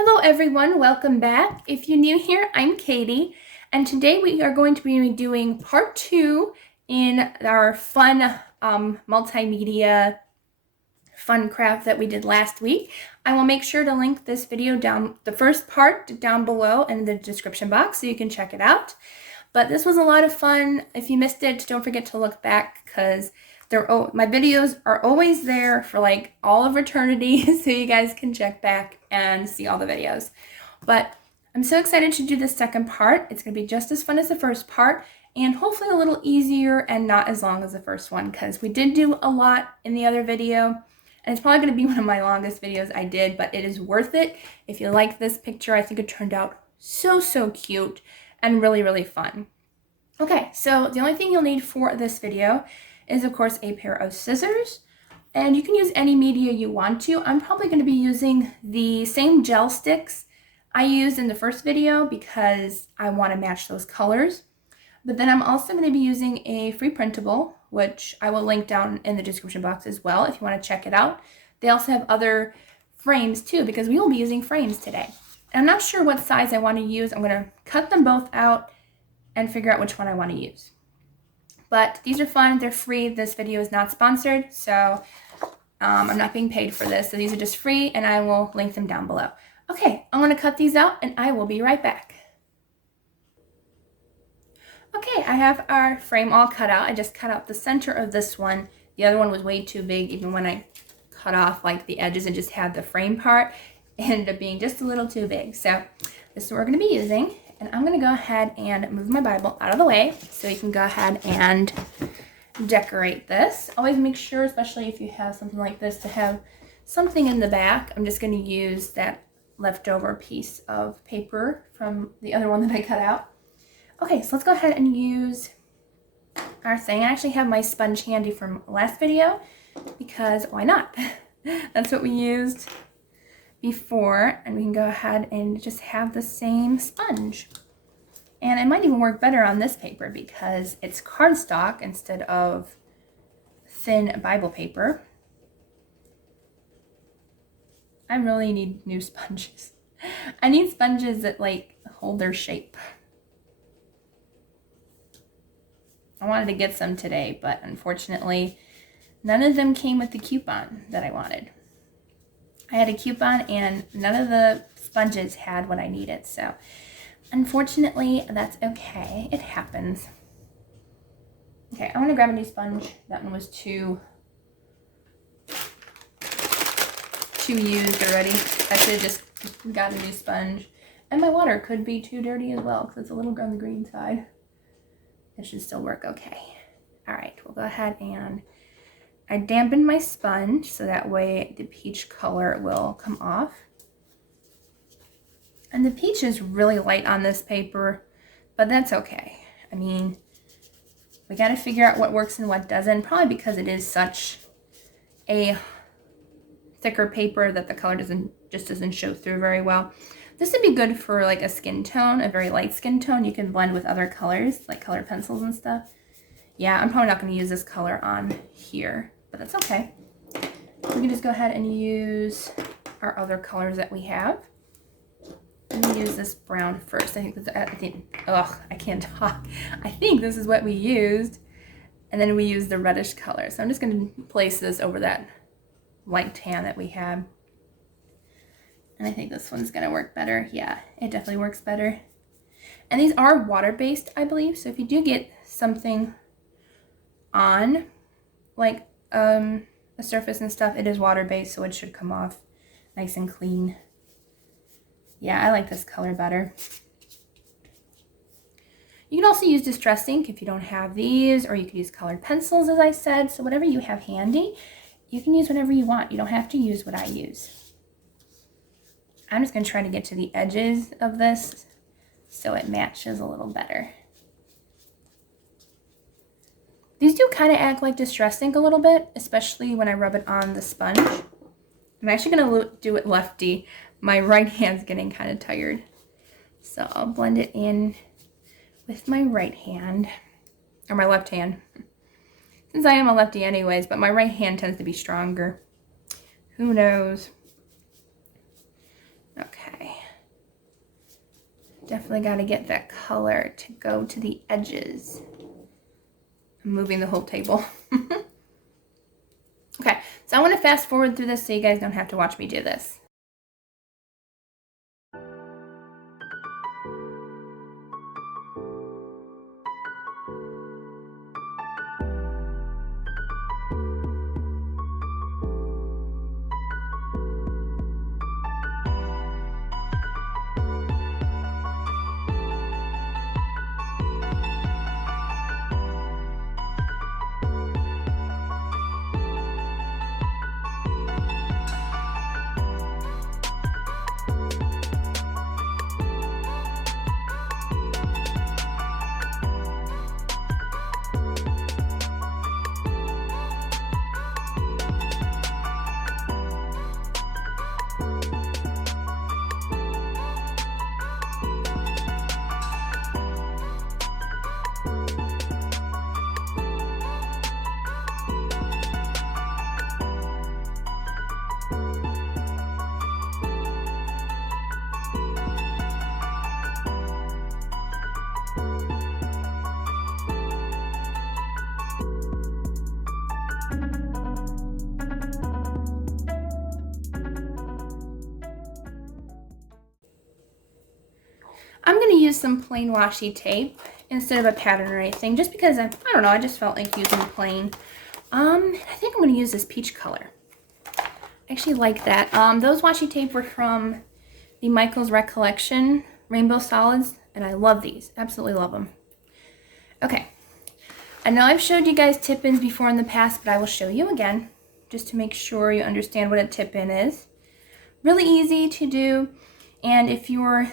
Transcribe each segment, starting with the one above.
Hello everyone, welcome back. If you're new here, I'm Katie, and today we are going to be doing part 2 in our fun multimedia fun craft that we did last week. I will make sure to link this video down, the first part down below in the description box so you can check it out. But this was a lot of fun. If you missed it, don't forget to look back because my videos are always there for like all of eternity, so you guys can check back and see all the videos. But I'm so excited to do the second part. It's going to be just as fun as the first part and hopefully a little easier and not as long as the first one because we did do a lot in the other video. And it's probably going to be one of my longest videos I did, but it is worth it. If you like this picture, I think it turned out so cute and really fun. Okay, so the only thing you'll need for this video is of course a pair of scissors, and you can use any media you want to. I'm probably going to be using the same gel sticks I used in the first video because I want to match those colors. But then I'm also going to be using a free printable, which I will link down in the description box as well if you want to check it out. They also have other frames too because we will be using frames today. And I'm not sure what size I want to use. I'm going to cut them both out and figure out which one I want to use. But these are fun, they're free. This video is not sponsored, so I'm not being paid for this. So these are just free and I will link them down below. Okay, I'm going to cut these out and I will be right back. Okay, I have our frame all cut out. I just cut out the center of this one. The other one was way too big. Even when I cut off like the edges and just had the frame part, it ended up being just a little too big. So this is what we're going to be using. And I'm going to go ahead and move my Bible out of the way so you can go ahead and decorate this. Always make sure, especially if you have something like this, to have something in the back. I'm just going to use that leftover piece of paper from the other one that I cut out. Okay, so let's go ahead and use our thing. I actually have my sponge handy from last video because why not? That's what we used before, and we can go ahead and just have the same sponge. And it might even work better on this paper because it's cardstock instead of thin Bible paper. I really need new sponges. I need sponges that like hold their shape. I wanted to get some today, but unfortunately none of them came with the coupon that I wanted. I had a coupon and none of the sponges had what I needed, so unfortunately that's okay. It happens. Okay, I want to grab a new sponge. That one was too used already. I should have just got a new sponge. And my water could be too dirty as well because it's a little on the green side. It should still work okay. All right, we'll go ahead and I dampened my sponge so that way the peach color will come off. And the peach is really light on this paper, but that's okay. I mean, we got to figure out what works and what doesn't, probably because it is such a thicker paper that the color doesn't show through very well. This would be good for like a skin tone, a very light skin tone. You can blend with other colors, like colored pencils and stuff. Yeah, I'm probably not going to use this color on here, but that's okay. We can just go ahead and use our other colors that we have. Let me use this brown first. I can't talk. I think this is what we used, and then we used the reddish color. So I'm just going to place this over that light tan that we had. And I think this one's going to work better. Yeah, it definitely works better. And these are water-based, I believe. So if you do get something on, like a surface and stuff, it is water-based, so it should come off nice and clean. Yeah, I like this color better. You can also use Distress Ink if you don't have these, or you could use colored pencils, as I said. So whatever you have handy, you can use whatever you want. You don't have to use what I use. I'm just going to try to get to the edges of this so it matches a little better. These do kind of act like Distress Ink a little bit, especially when I rub it on the sponge. I'm actually going to do it lefty. My right hand's getting kind of tired. So I'll blend it in with my right hand, or my left hand. Since I am a lefty anyways, but my right hand tends to be stronger. Who knows? Okay. Definitely got to get that color to go to the edges. I'm moving the whole table. Okay, so I want to fast forward through this so you guys don't have to watch me do this. I'm going to use some plain washi tape instead of a pattern or anything, just because I don't know, I just felt like using plain. I think I'm going to use this peach color. I actually like that. Those washi tape were from the Michael's Recollection Rainbow Solids, and I love these. Absolutely love them. Okay. I know I've showed you guys tip-ins before in the past, but I will show you again, just to make sure you understand what a tip-in is. Really easy to do, and if you're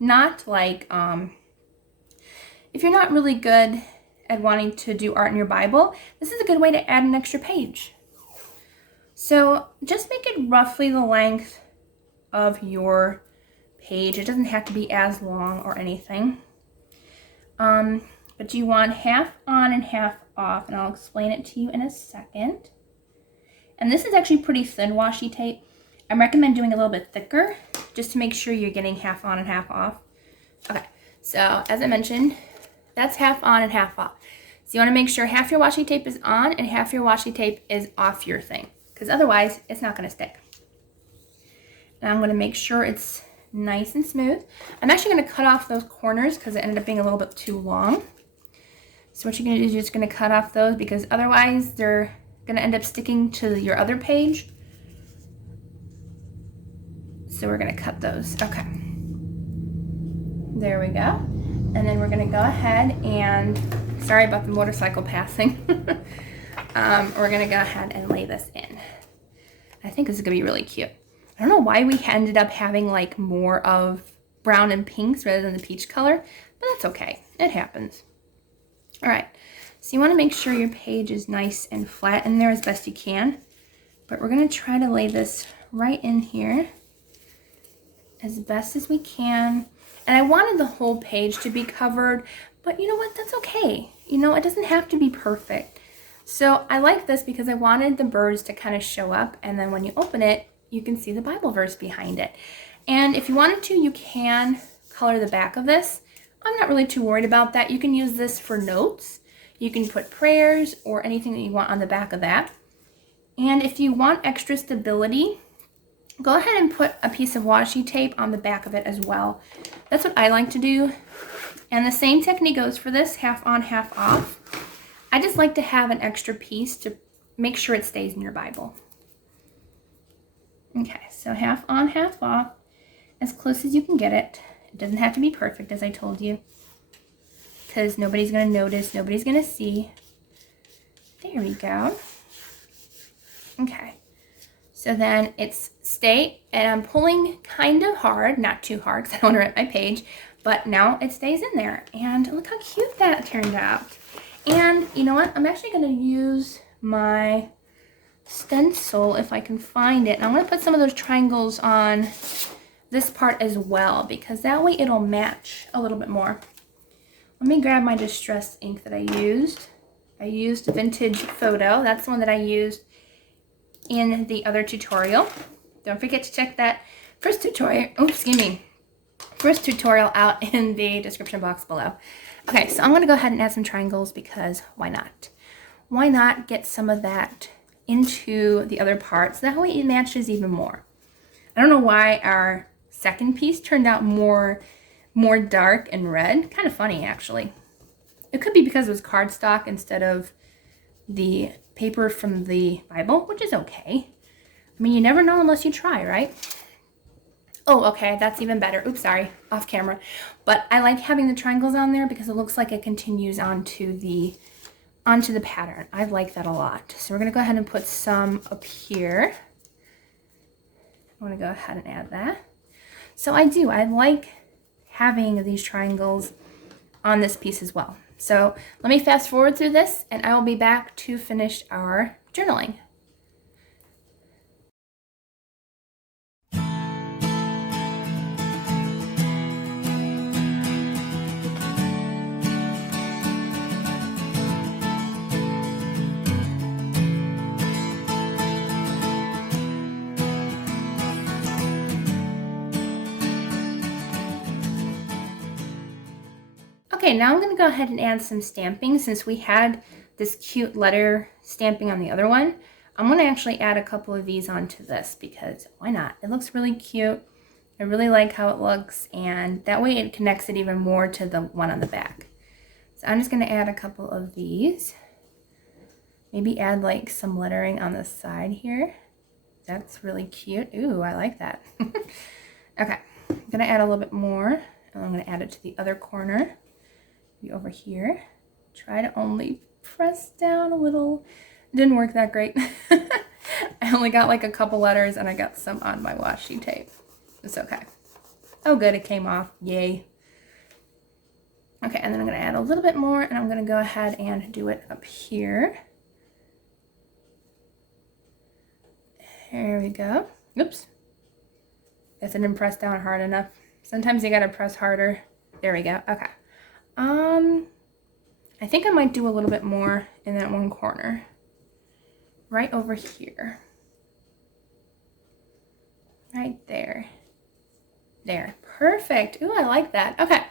not like, if you're not really good at wanting to do art in your Bible, this is a good way to add an extra page. So just make it roughly the length of your page. It doesn't have to be as long or anything. But you want half on and half off, and I'll explain it to you in a second. And this is actually pretty thin washi tape. I recommend doing a little bit thicker, just to make sure you're getting half on and half off. Okay, so as I mentioned, that's half on and half off. So you want to make sure half your washi tape is on and half your washi tape is off your thing, because otherwise it's not going to stick. And I'm going to make sure it's nice and smooth. I'm actually going to cut off those corners because it ended up being a little bit too long. So what you're going to do is you're just going to cut off those, because otherwise they're going to end up sticking to your other page. So we're going to cut those. Okay. There we go. And then we're going to go ahead and, sorry about the motorcycle passing. We're going to go ahead and lay this in. I think this is going to be really cute. I don't know why we ended up having like more of brown and pinks rather than the peach color, but that's okay. It happens. All right. So you want to make sure your page is nice and flat in there as best you can. But we're going to try to lay this right in here as best as we can. And I wanted the whole page to be covered, but you know what? That's okay. You know, it doesn't have to be perfect. So I like this because I wanted the birds to kind of show up, and then when you open it, you can see the Bible verse behind it. And if you wanted to, you can color the back of this. I'm not really too worried about that. You can use this for notes. You can put prayers or anything that you want on the back of that. And if you want extra stability, go ahead and put a piece of washi tape on the back of it as well. That's what I like to do. And the same technique goes for this, half on, half off. I just like to have an extra piece to make sure it stays in your Bible. Okay, so half on, half off, as close as you can get it. It doesn't have to be perfect, as I told you, because nobody's going to notice, nobody's going to see. There we go. Okay. So then it's stay, and I'm pulling kind of hard, not too hard because I don't want to rip my page, but now it stays in there. And look how cute that turned out. And you know what? I'm actually going to use my stencil if I can find it. And I'm going to put some of those triangles on this part as well, because that way it'll match a little bit more. Let me grab my distress ink that I used. I used Vintage Photo. That's the one that I used in the other tutorial. Don't forget to check that first tutorial. Oh, excuse me. first tutorial out in the description box below. Okay, so I'm going to go ahead and add some triangles because why not? Why not get some of that into the other parts? That way it matches even more. I don't know why our second piece turned out more dark and red. Kind of funny, actually. It could be because it was cardstock instead of the paper from the Bible, which is okay. I mean, you never know unless you try, right? Oh, okay, that's even better. Oops, sorry, off camera. But I like having the triangles on there because it looks like it continues onto the pattern. I like that a lot. So we're gonna go ahead and put some up here. I'm gonna go ahead and add that. So I like having these triangles on this piece as well. So let me fast forward through this and I will be back to finish our journaling. Okay, now I'm going to go ahead and add some stamping. Since we had this cute letter stamping on the other one, I'm going to actually add a couple of these onto this because why not? It looks really cute. I really like how it looks, and that way it connects it even more to the one on the back. So I'm just going to add a couple of these. Maybe add like some lettering on the side here. That's really cute. Ooh, I like that. Okay, I'm going to add a little bit more, and I'm going to add it to the other corner. Over here. Try to only press down a little. It didn't work that great. I only got like a couple letters and I got some on my washi tape. It's okay. Oh good, it came off. Yay. Okay, and then I'm going to add a little bit more and I'm going to go ahead and do it up here. There we go. Oops. Guess I didn't press down hard enough. Sometimes you got to press harder. There we go. Okay. I think I might do a little bit more in that one corner. Right over here. Right there. There. Perfect. Ooh, I like that. Okay.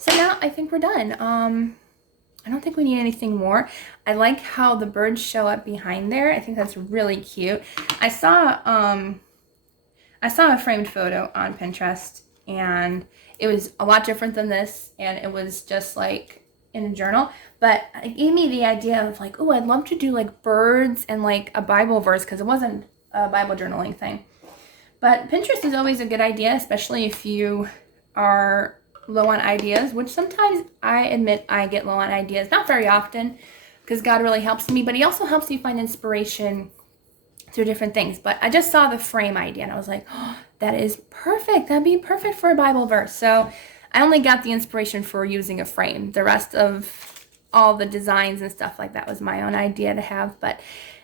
So now I think we're done. I don't think we need anything more. I like how the birds show up behind there. I think that's really cute. I saw a framed photo on Pinterest and it was a lot different than this, and it was just like in a journal, but it gave me the idea of like, oh, I'd love to do like birds and like a Bible verse because it wasn't a Bible journaling thing. But Pinterest is always a good idea, especially if you are low on ideas, which sometimes I admit I get low on ideas, not very often because God really helps me, but he also helps you find inspiration through different things. But I just saw the frame idea and I was like, oh, that is perfect. That'd be perfect for a Bible verse. So I only got the inspiration for using a frame. The rest of all the designs and stuff like that was my own idea to have. But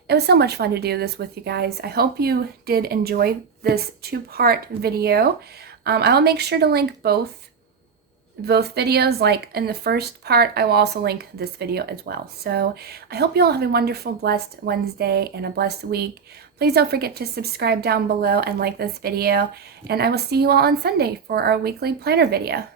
it was so much fun to do this with you guys. I hope you did enjoy this two-part video. I will make sure to link both videos. Like in the first part, I will also link this video as well. So I hope you all have a wonderful, blessed Wednesday and a blessed week. Please don't forget to subscribe down below and like this video. And I will see you all on Sunday for our weekly planner video.